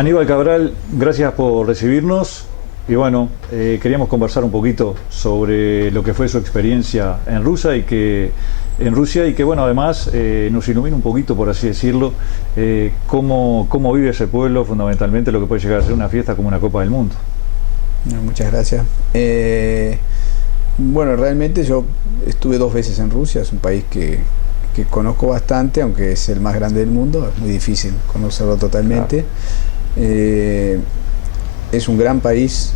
Aníbal Cabral, gracias por recibirnos. Y bueno, queríamos conversar un poquito sobre lo que fue su experiencia en Rusia y que bueno, además nos ilumina un poquito, por así decirlo, cómo vive ese pueblo, fundamentalmente lo que puede llegar a ser una fiesta como una Copa del Mundo. Muchas gracias. Bueno, realmente yo estuve 2 veces en Rusia, es un país que conozco bastante, aunque es el más grande del mundo, es muy difícil conocerlo totalmente. Claro. Es un gran país,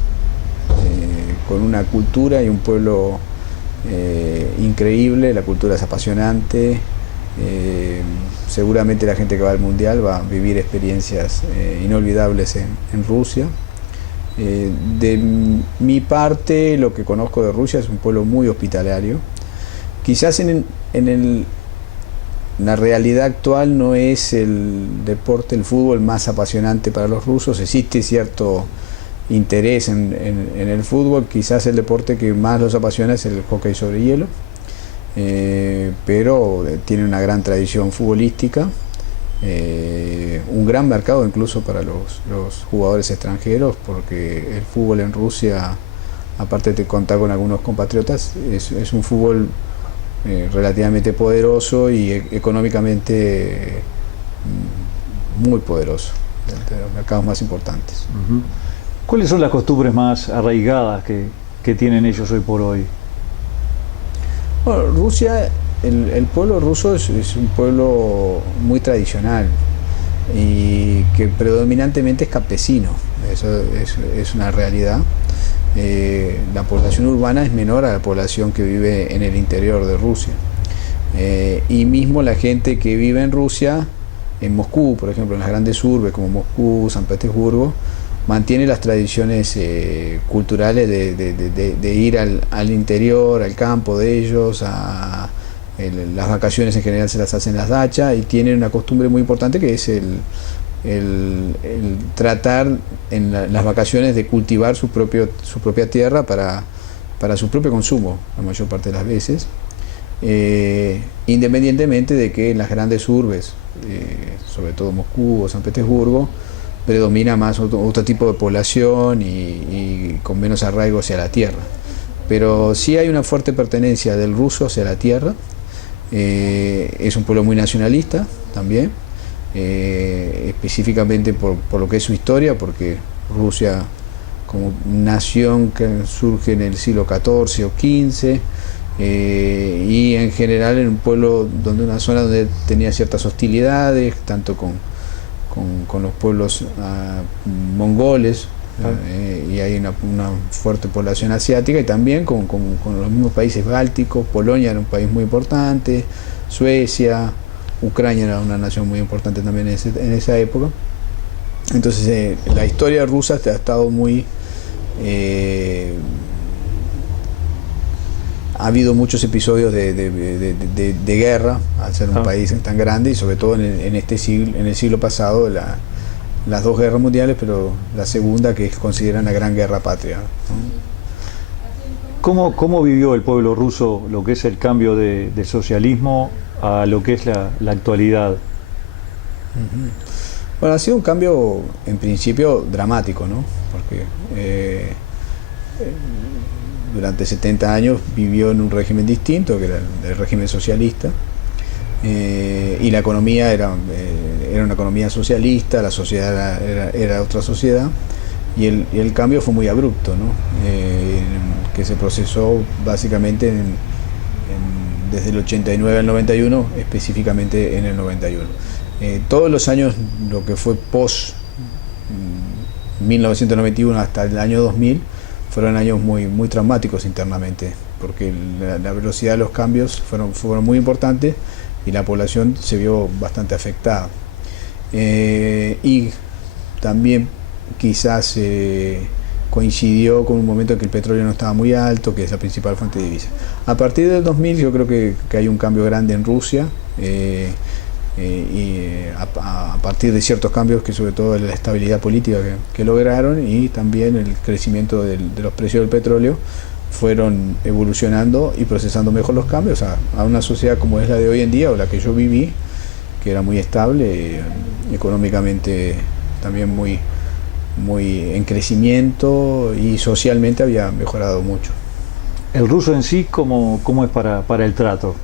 con una cultura y un pueblo increíble. La cultura es apasionante. Seguramente la gente que va al Mundial va a vivir experiencias inolvidables en Rusia. De mi parte, lo que conozco de Rusia es un pueblo muy hospitalario. Quizás la realidad actual no es el deporte, el fútbol más apasionante para los rusos. Existe cierto interés en el fútbol. Quizás el deporte que más los apasiona es el hockey sobre hielo, pero tiene una gran tradición futbolística, un gran mercado incluso para los jugadores extranjeros, porque el fútbol en Rusia, aparte de contar con algunos compatriotas, es un fútbol relativamente poderoso y económicamente muy poderoso, de los mercados más importantes. Uh-huh. ¿Cuáles son las costumbres más arraigadas que tienen ellos hoy por hoy? Bueno, Rusia, el pueblo ruso es un pueblo muy tradicional y que predominantemente es campesino. Eso es una realidad. La población urbana es menor a la población que vive en el interior de Rusia. Y mismo la gente que vive en Rusia, en Moscú, por ejemplo, en las grandes urbes como Moscú, San Petersburgo, mantiene las tradiciones culturales de ir al interior, al campo de ellos, las vacaciones en general se las hacen en las dachas, y tienen una costumbre muy importante que es el tratar en las vacaciones de cultivar su propia tierra para su propio consumo la mayor parte de las veces, independientemente de que en las grandes urbes, sobre todo Moscú o San Petersburgo, predomina más otro tipo de población y con menos arraigo hacia la tierra. Pero sí hay una fuerte pertenencia del ruso hacia la tierra. Es un pueblo muy nacionalista también, específicamente por lo que es su historia, porque Rusia como nación que surge en el siglo XIV o XV, y en general en un pueblo una zona donde tenía ciertas hostilidades, tanto con los pueblos mongoles, y hay una fuerte población asiática, y también con los mismos países bálticos. Polonia era un país muy importante, Suecia, Ucrania era una nación muy importante también en esa época. Entonces la historia rusa ha estado muy... ha habido muchos episodios de guerra al ser un país tan grande, y sobre todo en el siglo pasado, las 2 guerras mundiales, pero la segunda, que consideran la gran guerra patria, ¿no? ¿Cómo vivió el pueblo ruso lo que es el cambio de socialismo a lo que es la actualidad? Uh-huh. Bueno, ha sido un cambio en principio dramático, ¿no? Porque durante 70 años vivió en un régimen distinto, que era el régimen socialista, y la economía era una economía socialista, la sociedad era otra sociedad, y el cambio fue muy abrupto, ¿no? Que se procesó básicamente desde el 89 al 91, específicamente en el 91. Todos los años, lo que fue post 1991 hasta el año 2000, fueron años muy traumáticos internamente, porque la velocidad de los cambios fueron muy importantes y la población se vio bastante afectada. Y también quizás coincidió con un momento en que el petróleo no estaba muy alto, que es la principal fuente de divisas. A partir del 2000 yo creo que hay un cambio grande en Rusia, a partir de ciertos cambios, que sobre todo la estabilidad política que lograron, y también el crecimiento de los precios del petróleo, fueron evolucionando y procesando mejor los cambios a una sociedad como es la de hoy en día, o la que yo viví, que era muy estable, económicamente también muy muy en crecimiento y socialmente había mejorado mucho. ¿El ruso en sí cómo es para el trato?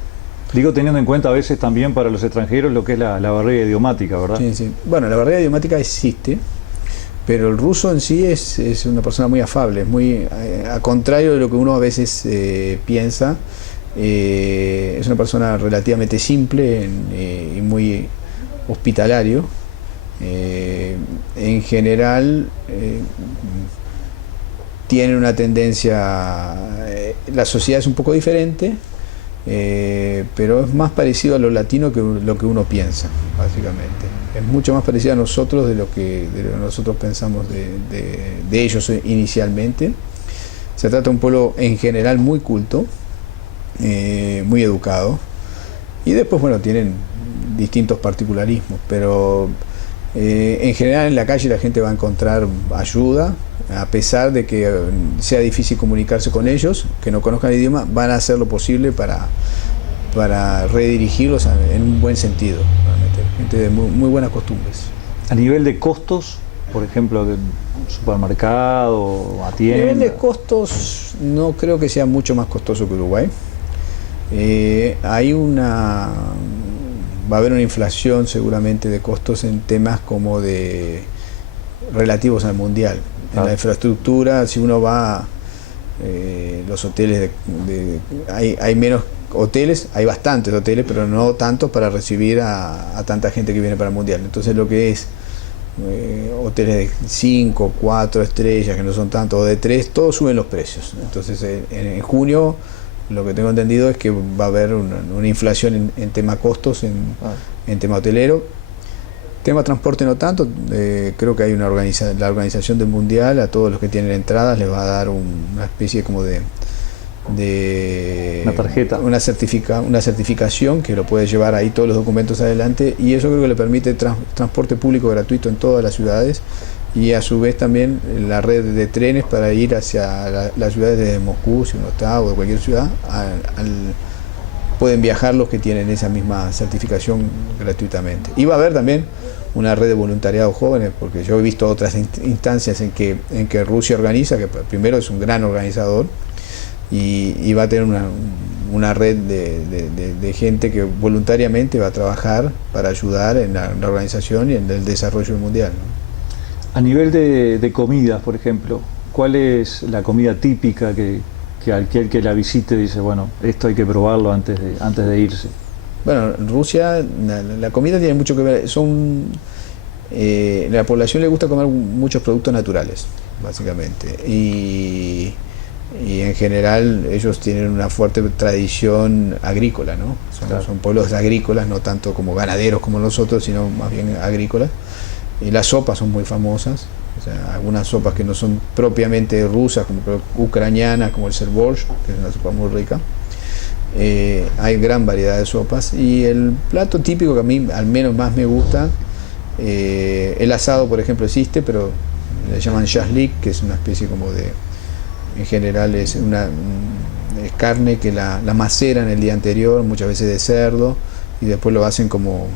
Digo, teniendo en cuenta a veces también para los extranjeros lo que es la barrera idiomática, ¿verdad? Sí, sí. Bueno, la barrera idiomática existe, pero el ruso en sí es una persona muy afable, muy a contrario de lo que uno a veces piensa, es una persona relativamente simple y muy hospitalario. En general tienen una tendencia, la sociedad es un poco diferente, pero es más parecido a lo latino que lo que uno piensa, básicamente. Es mucho más parecido a nosotros de lo que nosotros pensamos de ellos inicialmente. Se trata de un pueblo en general muy culto, muy educado, y después, bueno, tienen distintos particularismos, pero en general en la calle la gente va a encontrar ayuda, a pesar de que sea difícil comunicarse con ellos, que no conozcan el idioma, van a hacer lo posible para redirigirlos en un buen sentido, realmente. Gente de muy buenas costumbres. A nivel de costos, por ejemplo, de supermercado, a tienda. A nivel de costos, no creo que sea mucho más costoso que Uruguay. Va a haber una inflación seguramente de costos en temas como de relativos al mundial. En la infraestructura, si uno va, los hoteles, hay menos hoteles, hay bastantes hoteles, pero no tantos para recibir a tanta gente que viene para el mundial. Entonces lo que es hoteles de 5, 4 estrellas, que no son tantos, o de 3, todos suben los precios. Entonces en junio lo que tengo entendido es que va a haber una inflación en tema costos, en tema hotelero. Tema transporte no tanto, creo que hay la organización del mundial, a todos los que tienen entradas les va a dar una especie como de una tarjeta, una certificación que lo puede llevar ahí todos los documentos adelante, y eso creo que le permite transporte público gratuito en todas las ciudades, y a su vez también la red de trenes para ir hacia las ciudades de Moscú, si uno está, o de cualquier ciudad, pueden viajar los que tienen esa misma certificación gratuitamente. Y va a haber también una red de voluntariado jóvenes, porque yo he visto otras instancias en que Rusia organiza, que primero es un gran organizador, y va a tener una red de gente que voluntariamente va a trabajar para ayudar en la organización y en el desarrollo mundial, ¿no? A nivel de comidas, por ejemplo, ¿cuál es la comida típica que aquel que la visite dice, bueno, esto hay que probarlo antes de irse? Bueno, en Rusia la comida tiene mucho que ver, la población le gusta comer muchos productos naturales, básicamente, y en general ellos tienen una fuerte tradición agrícola, ¿no? Son pueblos agrícolas, no tanto como ganaderos como nosotros, sino más bien agrícolas. Y las sopas son muy famosas, o sea, algunas sopas que no son propiamente rusas, como ucranianas, como el serborsh, que es una sopa muy rica. Hay gran variedad de sopas, y el plato típico que a mí al menos más me gusta, el asado, por ejemplo, existe, pero le llaman shashlik, que es una especie como en general es carne que la maceran el día anterior, muchas veces de cerdo, y después lo hacen como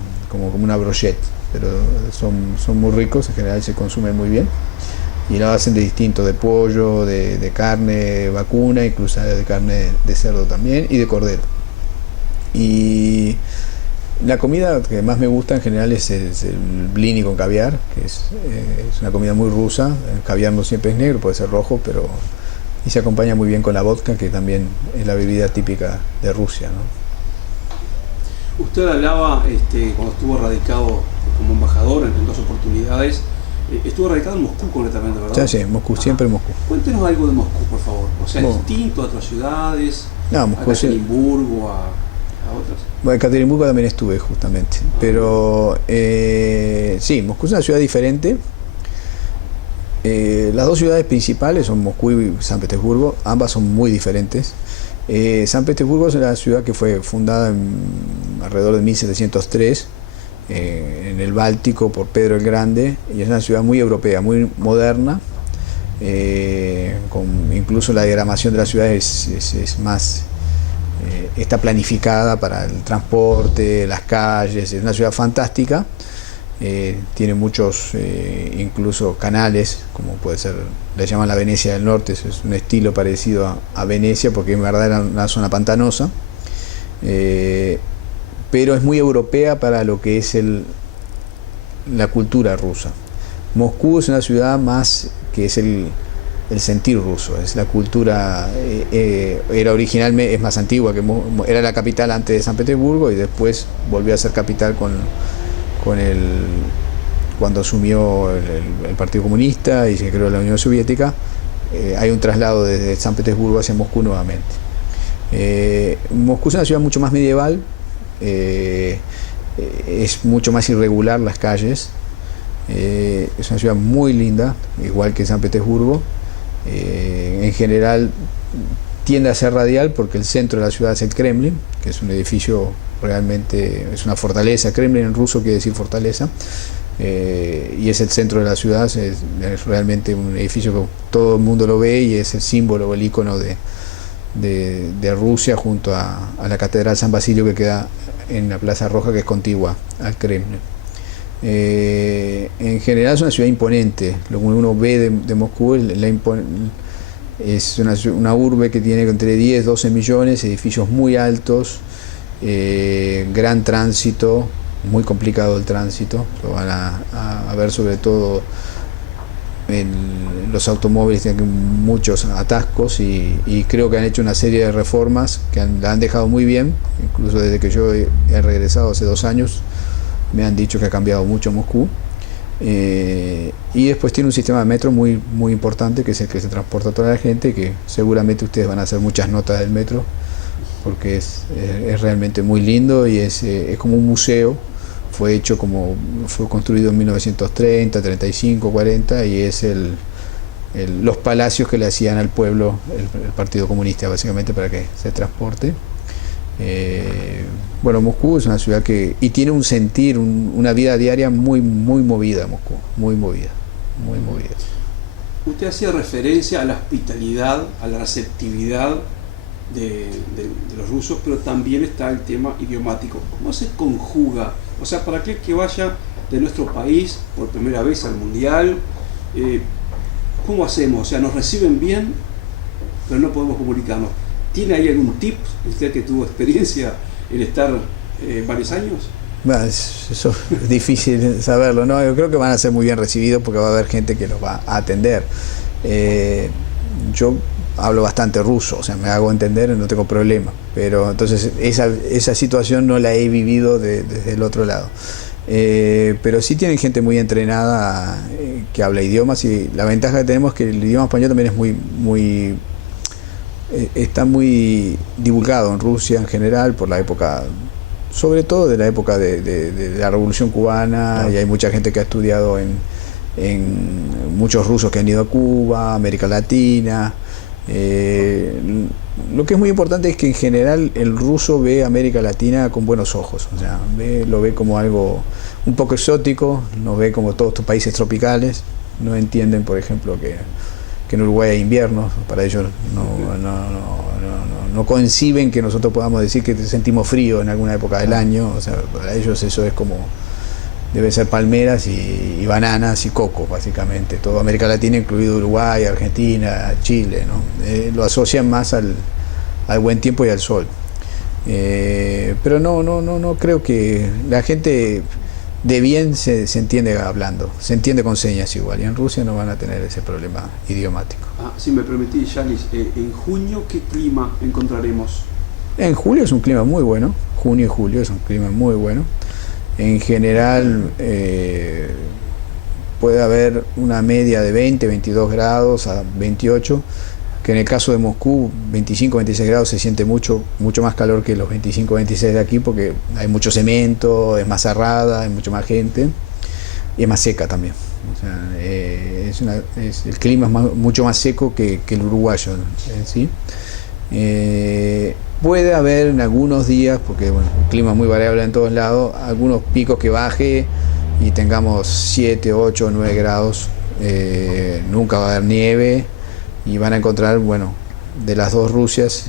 una brochette, pero son muy ricos, en general se consumen muy bien, y lo hacen de distinto, de pollo, de carne vacuna, incluso de carne de cerdo también, y de cordero. Y la comida que más me gusta en general es el blini con caviar, que es una comida muy rusa. El caviar no siempre es negro, puede ser rojo, y se acompaña muy bien con la vodka, que también es la bebida típica de Rusia, ¿no? Usted hablaba, cuando estuvo radicado como embajador en 2 oportunidades, estuvo radicado en Moscú concretamente, ¿verdad? Sí, Moscú, siempre Moscú. Cuéntenos algo de Moscú, por favor. O sea, ¿es distinto a otras ciudades? No, Moscú, a Ekaterimburgo, a otras. Bueno, en Ekaterimburgo también estuve, justamente. Pero sí, Moscú es una ciudad diferente. Las dos ciudades principales son Moscú y San Petersburgo, ambas son muy diferentes. San Petersburgo es una ciudad que fue fundada alrededor de 1703 en el Báltico por Pedro el Grande, y es una ciudad muy europea, muy moderna, incluso la diagramación de la ciudad es más, está planificada para el transporte, las calles, es una ciudad fantástica. tiene muchos incluso canales, como puede ser, le llaman la Venecia del Norte, es un estilo parecido a Venecia, porque en verdad era una zona pantanosa, pero es muy europea para lo que es la cultura rusa. Moscú es una ciudad más que es el sentir ruso, es la cultura, era originalmente, es más antigua, era la capital antes de San Petersburgo y después volvió a ser capital cuando asumió el Partido Comunista y se creó la Unión Soviética. Hay un traslado desde San Petersburgo hacia Moscú nuevamente. Moscú es una ciudad mucho más medieval, es mucho más irregular las calles, es una ciudad muy linda, igual que San Petersburgo. En general tiende a ser radial porque el centro de la ciudad es el Kremlin, que es un edificio realmente, es una fortaleza. Kremlin en ruso quiere decir fortaleza, y es el centro de la ciudad, es realmente un edificio que todo el mundo lo ve y es el símbolo o el icono de Rusia, junto a la Catedral San Basilio, que queda en la Plaza Roja, que es contigua al Kremlin. En general es una ciudad imponente. Lo que uno ve de Moscú es una urbe que tiene entre 10 y 12 millones, edificios muy altos, gran tránsito, muy complicado el tránsito. Lo van a ver sobre todo los automóviles, tienen muchos atascos y creo que han hecho una serie de reformas que la han dejado muy bien. Incluso desde que yo he regresado hace 2 años me han dicho que ha cambiado mucho Moscú, y después tiene un sistema de metro muy, muy importante, que es el que se transporta a toda la gente, que seguramente ustedes van a hacer muchas notas del metro, porque es realmente muy lindo y es como un museo. Fue construido en 1930, 35, 40, y es los palacios que le hacían al pueblo el Partido Comunista, básicamente, para que se transporte. Bueno, Moscú es una ciudad y tiene un sentir, una vida diaria muy, muy movida. Moscú, muy movida, muy movida. Usted hacía referencia a la hospitalidad, a la receptividad de los rusos, pero también está el tema idiomático. ¿Cómo se conjuga? O sea, para aquel que vaya de nuestro país por primera vez al Mundial, ¿cómo hacemos? O sea, nos reciben bien, pero no podemos comunicarnos. ¿Tiene ahí algún tip, usted que tuvo experiencia en estar varios años? Bueno, eso es difícil saberlo, ¿no? Yo creo que van a ser muy bien recibidos porque va a haber gente que los va a atender. Yo hablo bastante ruso, o sea, me hago entender, no tengo problema, pero entonces esa situación no la he vivido desde el otro lado. Pero sí tienen gente muy entrenada que habla idiomas, y la ventaja que tenemos es que el idioma español también es está muy divulgado en Rusia en general, por la época, sobre todo de la época de la Revolución Cubana, y hay mucha gente que ha estudiado muchos rusos que han ido a Cuba, América Latina. Lo que es muy importante es que en general el ruso ve a América Latina con buenos ojos, o sea, lo ve como algo un poco exótico, no ve como todos estos países tropicales. No entienden, por ejemplo, que en Uruguay hay invierno. Para ellos no conciben que nosotros podamos decir que sentimos frío en alguna época del año. O sea, para ellos eso es como, debe ser palmeras y bananas y coco, básicamente. Toda América Latina, incluido Uruguay, Argentina, Chile, ¿no? Lo asocian más al buen tiempo y al sol. Pero no creo que la gente de bien se entiende hablando, se entiende con señas igual, y en Rusia no van a tener ese problema idiomático. Si me permitís, Yanis, en junio, ¿qué clima encontraremos? En julio es un clima muy bueno, junio y julio es un clima muy bueno. En general puede haber una media de 20, 22 grados a 28, que en el caso de Moscú 25, 26 grados se siente mucho más calor que los 25, 26 de aquí, porque hay mucho cemento, es más cerrada, hay mucho más gente y es más seca también. O sea, el clima es mucho más seco que el uruguayo en sí. Puede haber en algunos días, porque bueno, el clima es muy variable en todos lados, algunos picos que baje y tengamos 7, 8, 9 grados. Nunca va a haber nieve, y van a encontrar, bueno, de las dos Rusias,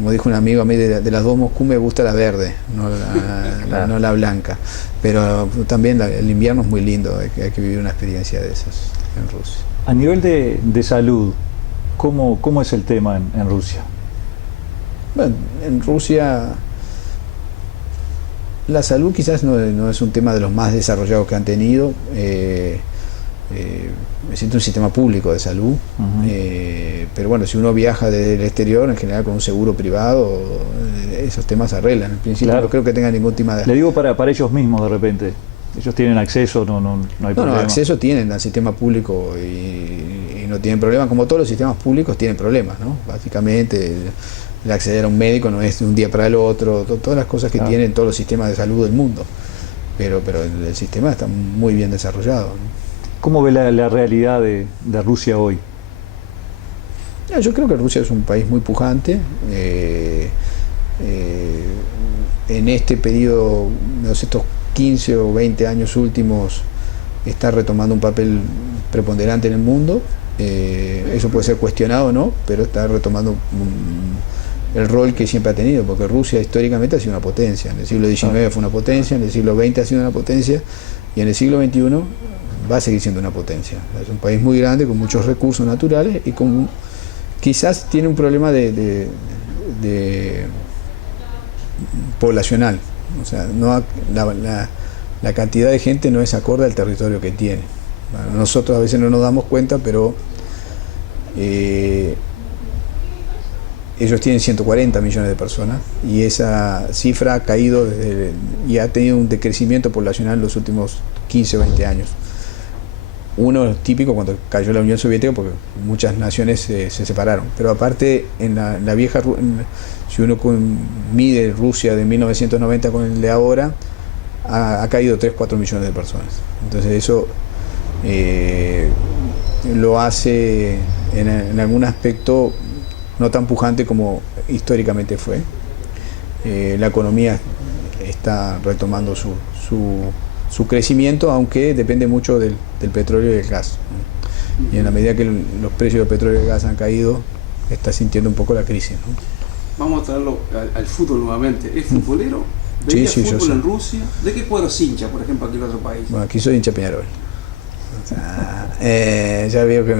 como dijo un amigo a mí, de las dos Moscú me gusta la verde, no la blanca. Pero también el invierno es muy lindo, hay que vivir una experiencia de esas en Rusia. A nivel de salud, ¿cómo es el tema en Rusia? Bueno, en Rusia la salud quizás no es un tema de los más desarrollados que han tenido. Existe un sistema público de salud, pero bueno, si uno viaja desde el exterior, en general con un seguro privado, esos temas se arreglan. En principio no creo que tenga ningún tema de... Le digo para ellos mismos de repente. Ellos tienen acceso, no hay problema. No, acceso tienen al sistema público y no tienen problemas, como todos los sistemas públicos tienen problemas, ¿no? Básicamente el acceder a un médico no es de un día para el otro, todas las cosas que tienen todos los sistemas de salud del mundo, pero el sistema está muy bien desarrollado, ¿no? ¿Cómo ve la realidad de Rusia hoy? Yo creo que Rusia es un país muy pujante. En este periodo, estos 15 o 20 años últimos, está retomando un papel preponderante en el mundo. Eso puede ser cuestionado o no, pero está retomando el rol que siempre ha tenido, porque Rusia históricamente ha sido una potencia. En el siglo XIX fue una potencia, en el siglo XX ha sido una potencia, y en el siglo XXI va a seguir siendo una potencia. Es un país muy grande, con muchos recursos naturales y quizás tiene un problema de poblacional. O sea, la cantidad de gente no es acorde al territorio que tiene. Bueno, nosotros a veces no nos damos cuenta, pero ellos tienen 140 millones de personas y esa cifra ha caído y ha tenido un decrecimiento poblacional en los últimos 15 o 20 años. Uno típico cuando cayó la Unión Soviética, porque muchas naciones se separaron, pero aparte en la vieja, si uno mide Rusia de 1990 con el de ahora, ha caído 3-4 millones de personas. Entonces eso lo hace en algún aspecto no tan pujante como históricamente fue. La economía está retomando su crecimiento, aunque depende mucho del petróleo y del gas. Y en la medida que los precios del petróleo y del gas han caído, está sintiendo un poco la crisis, ¿no? Vamos a traerlo al fútbol nuevamente. ¿Es futbolero? Sí, fútbol en Rusia? ¿De qué cuadro es hincha, por ejemplo, aquí en otro país? Bueno, aquí soy hincha Peñarol. O sea, ya veo que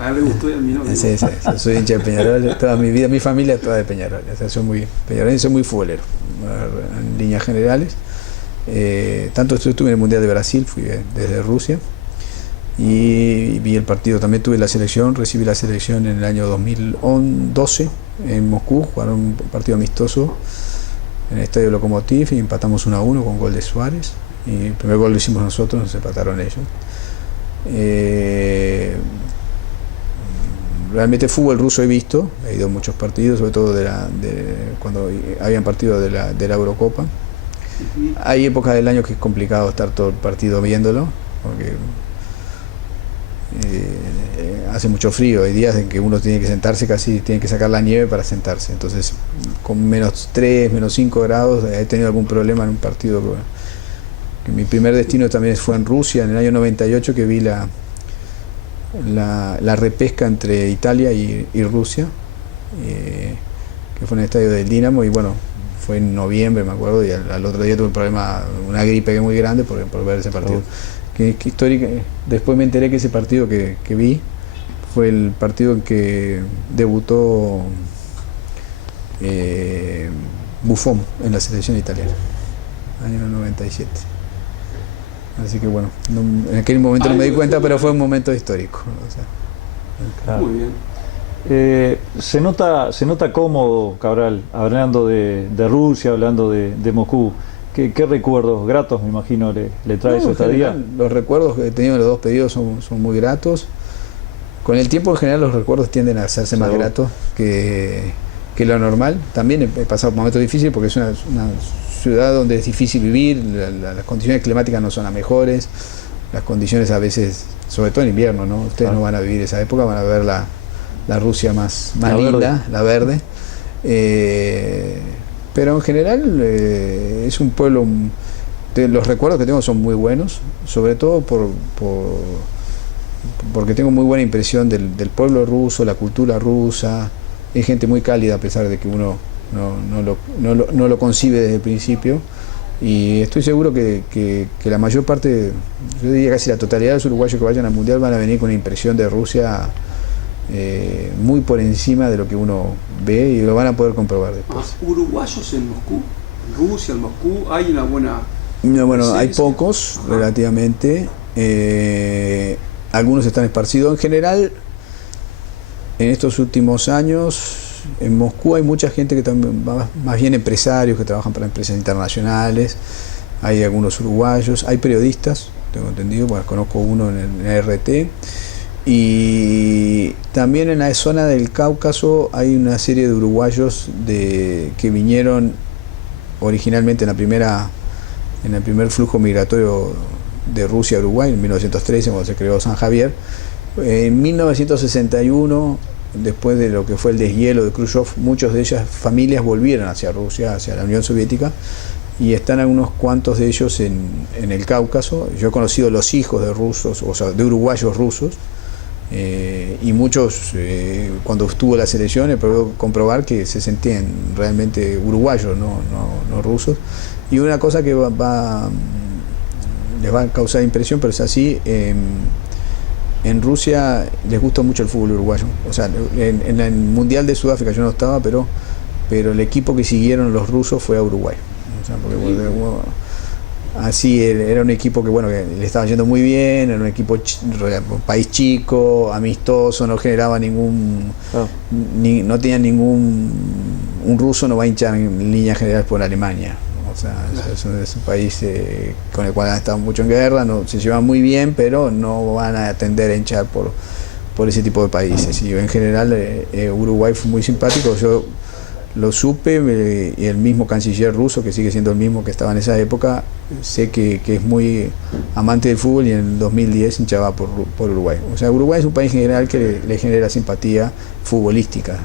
A él le gustó y a mí no. Sí, soy hincha de Peñarol toda mi vida, mi familia toda de Peñarol. O sea, soy muy Peñarol y soy muy futbolero, en líneas generales. Tanto estuve en el Mundial de Brasil, fui desde Rusia y vi el partido, también tuve la selección, recibí la selección en el año 2012 en Moscú, jugaron un partido amistoso en el estadio Lokomotiv y empatamos 1-1 con gol de Suárez, y el primer gol lo hicimos nosotros, nos empataron ellos. Realmente fútbol ruso he visto, he ido a muchos partidos, sobre todo cuando habían partido de la Eurocopa. Hay épocas del año que es complicado estar todo el partido viéndolo, porque hace mucho frío, hay días en que uno tiene que sentarse, casi tiene que sacar la nieve para sentarse, entonces con -3, -5 grados he tenido algún problema en un partido. Que mi primer destino también fue en Rusia, en el año 98, que vi la repesca entre Italia y Rusia, que fue en el estadio del Dinamo, y bueno, fue en noviembre, me acuerdo, y al otro día tuve un problema, una gripe muy grande por ver ese partido. Que histórica. Después me enteré que ese partido que vi fue el partido en que debutó Buffon en la selección italiana, año 97. Así que bueno, en aquel momento no me di cuenta, pero fue un momento histórico. O sea, claro. Muy bien. Se nota cómodo, Cabral, hablando de Rusia, hablando de Moscú. ¿Qué recuerdos gratos, me imagino, le trae su estadía? Los recuerdos que he tenido en los dos pedidos son muy gratos. Con el tiempo, en general, los recuerdos tienden a hacerse más gratos que lo normal. También he pasado momentos difíciles porque es una ciudad donde es difícil vivir, las condiciones climáticas no son las mejores, las condiciones a veces, sobre todo en invierno, ¿no? Ustedes no van a vivir esa época, van a ver la Rusia más linda, la verde. Pero en general es un pueblo, los recuerdos que tengo son muy buenos, sobre todo porque tengo muy buena impresión del pueblo ruso, la cultura rusa, es gente muy cálida a pesar de que uno no lo concibe desde el principio. Y estoy seguro que la mayor parte, yo diría casi la totalidad de los uruguayos que vayan al Mundial van a venir con una impresión de Rusia muy por encima de lo que uno ve y lo van a poder comprobar después. ¿Uruguayos en Moscú? ¿En Rusia, en Moscú? ¿Hay una buena...? No, bueno, hay presencia? pocos, Ajá. relativamente. Algunos están esparcidos. En general, en estos últimos años, en Moscú hay mucha gente que también, más bien empresarios que trabajan para empresas internacionales. Hay algunos uruguayos, hay periodistas, tengo entendido, bueno, conozco uno en el RT. Y también en la zona del Cáucaso hay una serie de uruguayos que vinieron originalmente en el primer flujo migratorio de Rusia a Uruguay, en 1913, cuando se creó San Javier. En 1961, después de lo que fue el deshielo de Khrushchev, muchas de ellas familias volvieron hacia Rusia, hacia la Unión Soviética, y están algunos cuantos de ellos en el Cáucaso. Yo he conocido los hijos de rusos, o sea, de uruguayos rusos, y muchos, cuando estuvo la selección, he podido comprobar que se sentían realmente uruguayos, no rusos. Y una cosa que les va a causar impresión, pero es así, en Rusia les gusta mucho el fútbol uruguayo. O sea, en el Mundial de Sudáfrica yo no estaba, pero el equipo que siguieron los rusos fue a Uruguay. O sea, porque, así era un equipo que le estaba yendo muy bien, era un equipo un país chico, amistoso, no generaba no tenía un ruso no va a hinchar en líneas generales por Alemania. O sea, es un país con el cual han estado mucho en guerra, se llevan muy bien, pero no van a tender a hinchar por ese tipo de países. Y en general Uruguay fue muy simpático. Yo lo supe, y el mismo canciller ruso, que sigue siendo el mismo que estaba en esa época, sé que es muy amante del fútbol, y en el 2010 hinchaba por Uruguay. O sea, Uruguay es un país en general que le genera simpatía futbolística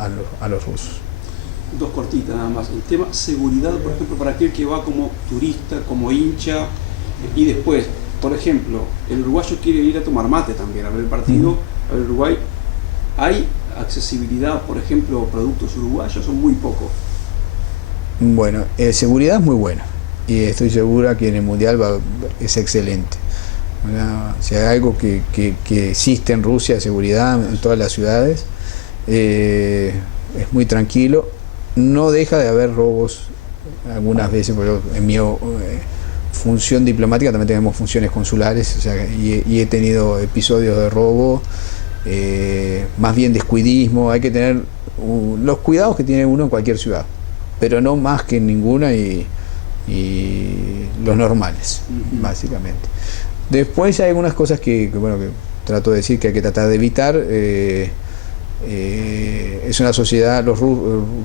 a los rusos. Dos cortitas nada más. El tema seguridad, por ejemplo, para aquel que va como turista, como hincha, y después, por ejemplo, el uruguayo quiere ir a tomar mate también, a ver el partido, a ver Uruguay. ¿Hay accesibilidad, por ejemplo, productos uruguayos o muy poco? Bueno, seguridad es muy buena, y estoy segura que en el Mundial es excelente. Si hay algo que existe en Rusia, seguridad en todas las ciudades, es muy tranquilo. No deja de haber robos algunas veces, porque en mi función diplomática también tenemos funciones consulares, o sea, y he tenido episodios de robo, más bien descuidismo. Hay que tener los cuidados que tiene uno en cualquier ciudad, pero no más que en ninguna, y los normales, básicamente. Después hay algunas cosas que trato de decir que hay que tratar de evitar. Es una sociedad,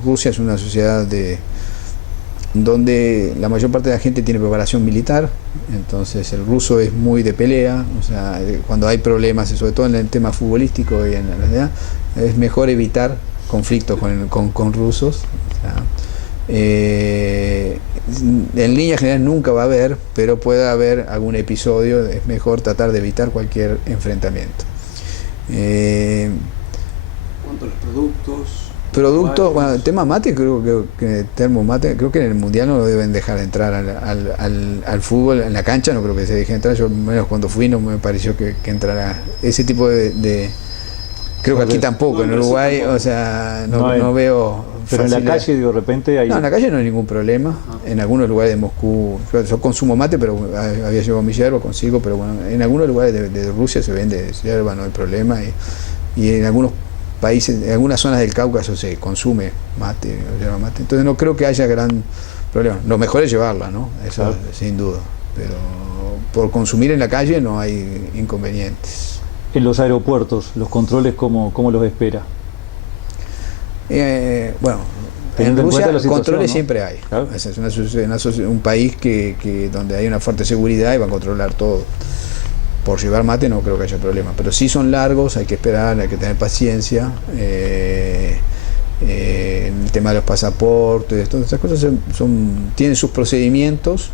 Rusia es una sociedad donde la mayor parte de la gente tiene preparación militar, entonces el ruso es muy de pelea. O sea, cuando hay problemas, sobre todo en el tema futbolístico y en la realidad, es mejor evitar conflictos con rusos. O sea, en línea general nunca va a haber, pero puede haber algún episodio. Es mejor tratar de evitar cualquier enfrentamiento. ¿Cuánto los productos? Bueno, el tema mate, creo que termo mate, creo que en el Mundial no lo deben dejar entrar al fútbol, en la cancha no creo que se deje entrar. Yo menos cuando fui no me pareció que entrara ese tipo de creo que aquí tampoco, en Uruguay, o sea, no veo. Pero facilidad. en la calle, de repente hay... No, en la calle no hay ningún problema. En algunos lugares de Moscú, yo consumo mate, pero había llevado mi yerba consigo, pero bueno, en algunos lugares de Rusia se vende yerba, no hay problema, y en algunos países, en algunas zonas del Cáucaso se consume mate, yerba mate. Entonces no creo que haya gran problema. Lo mejor es llevarla, ¿no? Eso claro, sin duda. Pero por consumir en la calle no hay inconvenientes. En los aeropuertos, los controles, ¿cómo los espera? Bueno, en Rusia controles, ¿no? Siempre hay. Claro. Es un país donde hay una fuerte seguridad y va a controlar todo. Por llevar mate no creo que haya problema, pero sí son largos, hay que esperar, hay que tener paciencia. El tema de los pasaportes, todas esas cosas tienen sus procedimientos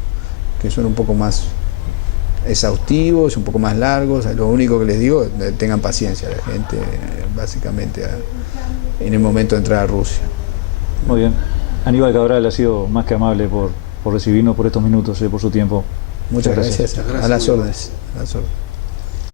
que son un poco más exhaustivos, un poco más largos. Lo único que les digo es que tengan paciencia la gente, básicamente, en el momento de entrar a Rusia. Muy bien. Aníbal Cabral ha sido más que amable por recibirnos por estos minutos, por su tiempo. Muchas gracias. Muchas gracias. A las órdenes. A las órdenes.